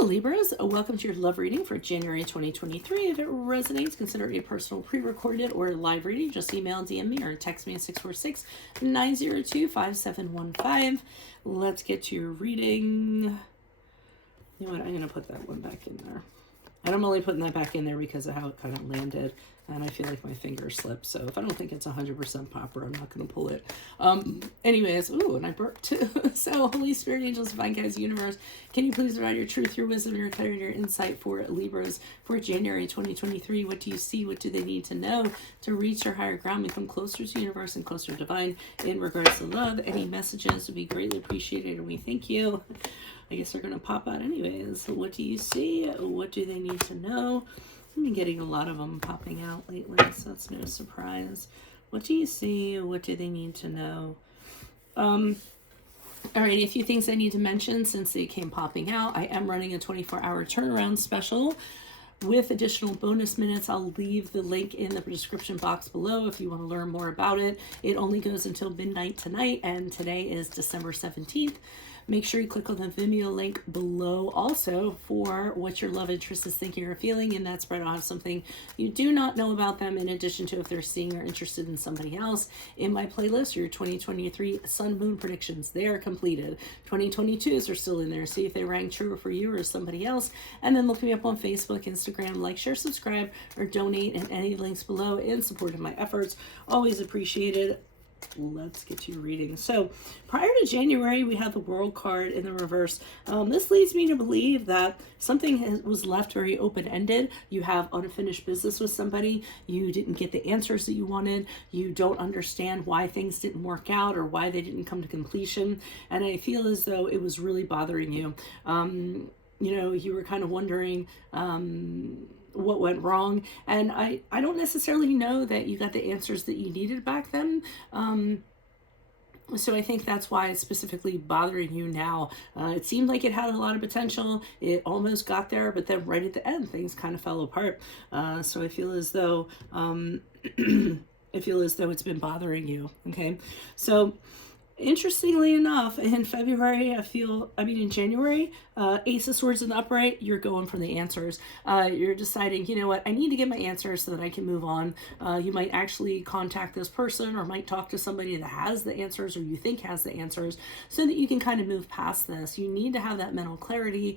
Hello Libras, welcome to your love reading for January 2023. If it resonates, consider a personal pre-recorded or live reading. Just email, DM me, or text me at 646-902-5715. Let's get to your reading. You know what, I'm going to put that one back in there. And I'm only putting that back in there because of how it kind of landed. And I feel like my finger slipped. So if I don't think it's 100% proper, I'm not going to pull it. Anyways, ooh, and I burped too. So Holy Spirit, angels, divine guides, universe, can you please provide your truth, your wisdom, your clarity, your insight for Libras for January 2023? What do you see? What do they need to know to reach their higher ground, become closer to universe and closer to divine in regards to love? Any messages would be greatly appreciated, and we thank you. I guess they're going to pop out anyways. What do you see? What do they need to know? I've been getting a lot of them popping out lately, so that's no surprise. What do you see? What do they need to know? Alrighty, a few things I need to mention since they came popping out. I am running a 24-hour turnaround special with additional bonus minutes. I'll leave the link in the description box below if you want to learn more about it. It only goes until midnight tonight, and today is December 17th. Make sure you click on the Vimeo link below also for what your love interest is thinking or feeling. In that spread, I'll have something you do not know about them in addition to if they're seeing or interested in somebody else. In my playlist, your 2023 Sun Moon predictions, they are completed. 2022s are still in there. See if they rang true for you or somebody else. And then look me up on Facebook, Instagram, like, share, subscribe, or donate in any links below in support of my efforts. Always appreciated. Let's get to your reading. So prior to January, we have the World card in the reverse. This leads me to believe that something was left very open-ended. You have unfinished business with somebody. You didn't get the answers that you wanted. You don't understand why things didn't work out or why they didn't come to completion. And I feel as though it was really bothering you. You know, you were kind of wondering what went wrong, and I don't necessarily know that you got the answers that you needed back then. So I think that's why it's specifically bothering you now. It seemed like it had a lot of potential. It almost got there, but then right at the end, things kind of fell apart. So I feel as though it's been bothering you. Okay, so interestingly enough, in February, in January, Ace of Swords in the upright, you're going for the answers. You're deciding, you know what, I need to get my answers so that I can move on. You might actually contact this person or might talk to somebody that has the answers or you think has the answers so that you can kind of move past this. You need to have that mental clarity.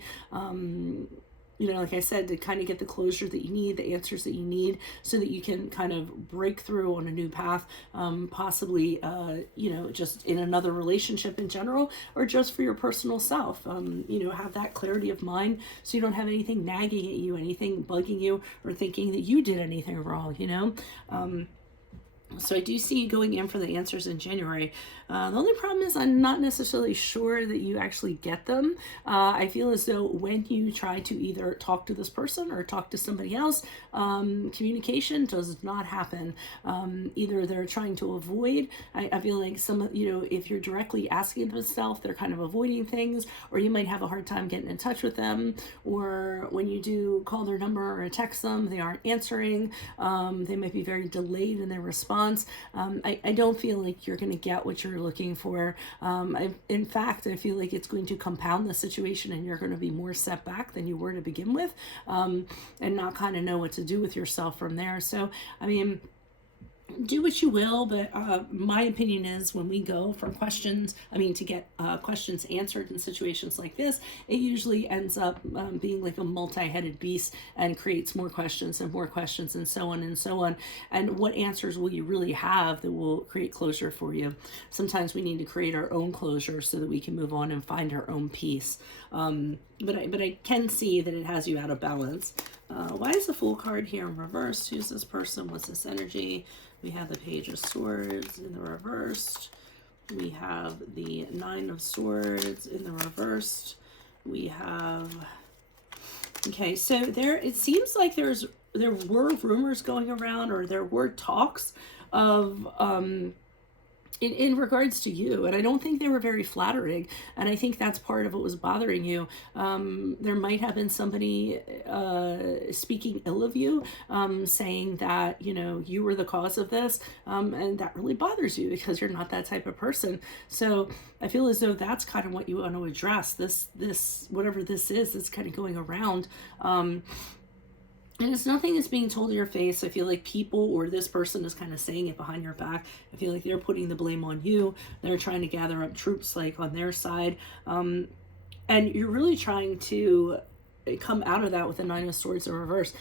You know, like I said, to kind of get the closure that you need, the answers that you need, so that you can kind of break through on a new path, possibly, you know, just in another relationship in general, or just for your personal self. You know, have that clarity of mind so you don't have anything nagging at you, anything bugging you, or thinking that you did anything wrong, you know? So I do see you going in for the answers in January. The only problem is I'm not necessarily sure that you actually get them. I feel as though when you try to either talk to this person or talk to somebody else, communication does not happen. Either they're trying to avoid. I feel like if you're directly asking them stuff, they're kind of avoiding things, or you might have a hard time getting in touch with them, or when you do call their number or text them, they aren't answering. They might be very delayed in their response. I don't feel like you're going to get what you're looking for. In fact, I feel like it's going to compound the situation and you're going to be more set back than you were to begin with, and not kind of know what to do with yourself from there. So, I mean, do what you will, but my opinion is when we go for questions, to get questions answered in situations like this, it usually ends up being like a multi-headed beast and creates more questions and so on and so on. And what answers will you really have that will create closure for you? Sometimes we need to create our own closure so that we can move on and find our own peace. But I can see that it has you out of balance. Why is the Fool card here in reverse? Who's this person? What's this energy? We have the Page of Swords in the reversed. We have the Nine of Swords in the reversed. We have... Okay, so it seems like there were rumors going around, or there were talks of in regards to you, and I don't think they were very flattering, and I think that's part of what was bothering you. There might have been somebody speaking ill of you, saying that, you know, you were the cause of this, and that really bothers you because you're not that type of person. So I feel as though that's kind of what you want to address. This whatever this is, it's kind of going around. And it's nothing that's being told to your face. I feel like people or this person is kind of saying it behind your back. I feel like they're putting the blame on you. They're trying to gather up troops like on their side. And you're really trying to come out of that with the Nine of Swords in reverse.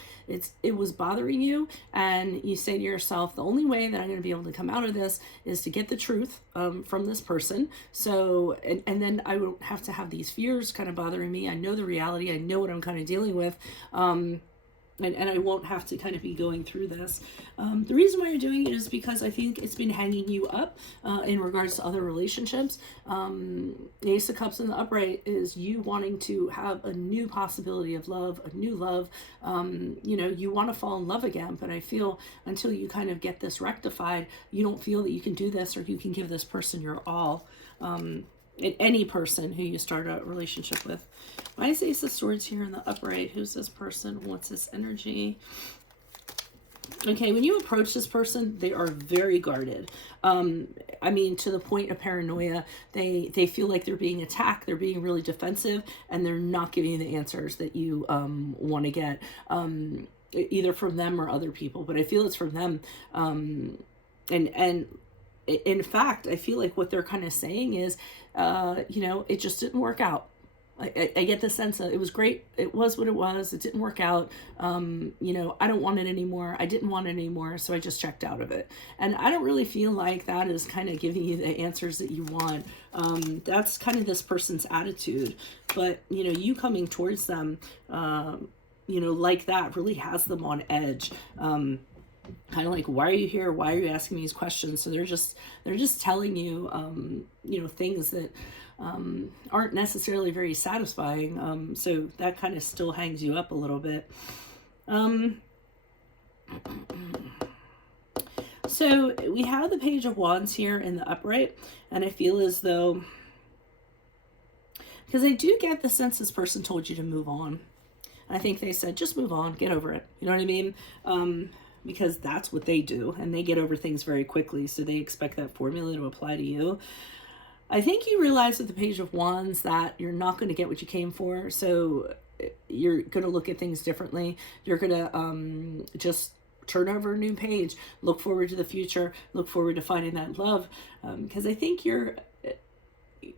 It was bothering you, and you say to yourself, the only way that I'm going to be able to come out of this is to get the truth from this person. So, and then I won't have to have these fears kind of bothering me. I know the reality. I know what I'm kind of dealing with. And I won't have to kind of be going through this. The reason why you're doing it is because I think it's been hanging you up in regards to other relationships. The Ace of Cups in the upright is you wanting to have a new possibility of love, a new love. You know, you want to fall in love again, but I feel until you kind of get this rectified, you don't feel that you can do this or you can give this person your all. Any person who you start a relationship with. Why is Ace of Swords here in the upright? Who's this person? What's this energy? Okay, when you approach this person, they are very guarded. I mean, to the point of paranoia. They feel like they're being attacked. They're being really defensive, and they're not giving you the answers that you want to get, either from them or other people. But I feel it's from them. And in fact, I feel like what they're kind of saying is, you know, it just didn't work out. I get the sense that it was great. It was what it was. It didn't work out. You know, I don't want it anymore. I didn't want it anymore. So I just checked out of it. And I don't really feel like that is kind of giving you the answers that you want. That's kind of this person's attitude. But, you know, you coming towards them, you know, like that really has them on edge. Kind of like, why are you here? Why are you asking me these questions? So they're just telling you, you know, things that aren't necessarily very satisfying. So that kind of still hangs you up a little bit. So we have the Page of Wands here in the upright, and I feel as though, because I do get the sense this person told you to move on. I think they said, just move on, get over it. You know what I mean? Because that's what they do, and they get over things very quickly, so they expect that formula to apply to you. I think you realize with the Page of Wands that you're not going to get what you came for, so you're going to look at things differently. You're going to just turn over a new page, look forward to the future, look forward to finding that love, because I think you're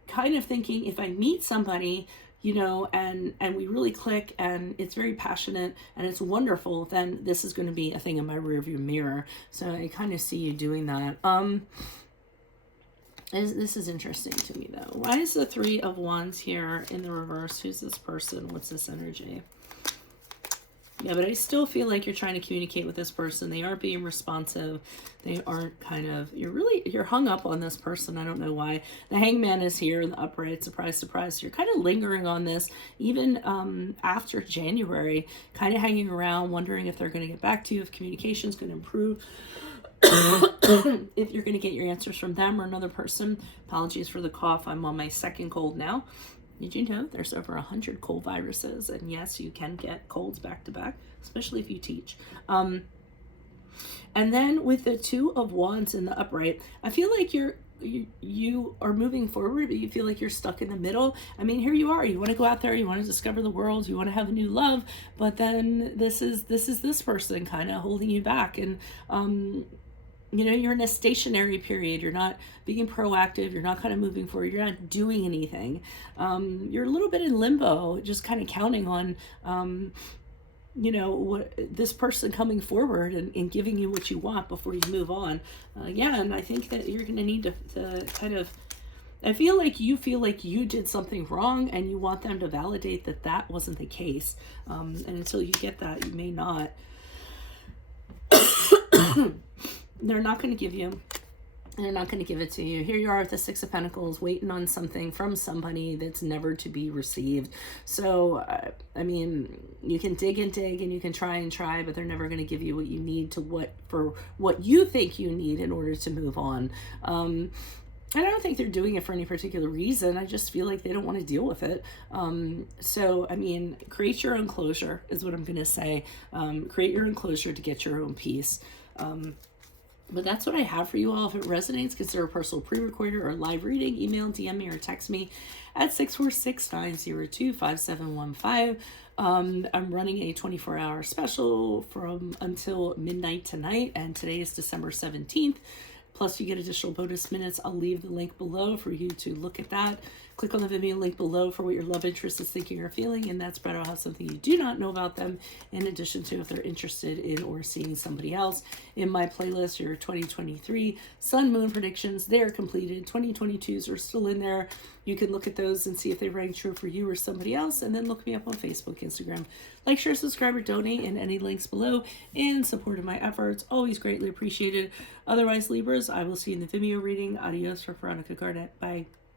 kind of thinking, if I meet somebody, you know, and we really click, and it's very passionate, and it's wonderful, then this is going to be a thing in my rearview mirror. So I kind of see you doing that. This is interesting to me, though. Why is the Three of Wands here in the reverse? Who's this person? What's this energy? Yeah, but I still feel like you're trying to communicate with this person. They aren't being responsive. They aren't kind of, you're hung up on this person. I don't know why. The Hangman is here in the upright. Surprise, surprise. So you're kind of lingering on this even after January, kind of hanging around, wondering if they're going to get back to you, if communication's going to improve, if you're going to get your answers from them or another person. Apologies for the cough. I'm on my second cold now. Did you know there's over 100 cold viruses? And yes, you can get colds back to back, especially if you teach. And then with the Two of Wands in the upright, I feel like you are moving forward, but you feel like you're stuck in the middle. I mean, here you are. You want to go out there. You want to discover the world. You want to have a new love. But then this person kind of holding you back. And you know, you're in a stationary period. You're not being proactive. You're not kind of moving forward. You're not doing anything. You're a little bit in limbo, just kind of counting on, you know, this person coming forward and giving you what you want before you move on. Yeah, and I think that you're going to need to kind of, I feel like you did something wrong, and you want them to validate that that wasn't the case. And until you get that, you may not. They're not going to give you and they're not going to give it to you. Here you are with the Six of Pentacles, waiting on something from somebody that's never to be received. So, I mean, you can dig and dig, and you can try and try, but they're never going to give you what you need for what you think you need in order to move on. And I don't think they're doing it for any particular reason. I just feel like they don't want to deal with it. So, I mean, create your own closure is what I'm going to say. Create your own closure to get your own peace. But that's what I have for you all. If it resonates, consider a personal pre-recorder or live reading. Email, DM me, or text me at 646-902-5715. I'm running a 24-hour special from until midnight tonight, and today is December 17th. Plus, you get additional bonus minutes. I'll leave the link below for you to look at that. Click on the Vimeo link below for what your love interest is thinking or feeling, and that spread will have something you do not know about them, in addition to if they're interested in or seeing somebody else. In my playlist, your 2023 Sun Moon predictions, they're completed. 2022s are still in there. You can look at those and see if they rang true for you or somebody else, and then look me up on Facebook, Instagram. Like, share, subscribe, or donate in any links below in support of my efforts. Always greatly appreciated. Otherwise, Libras, I will see you in the Vimeo reading. Adios for Veronica Garnet. Bye.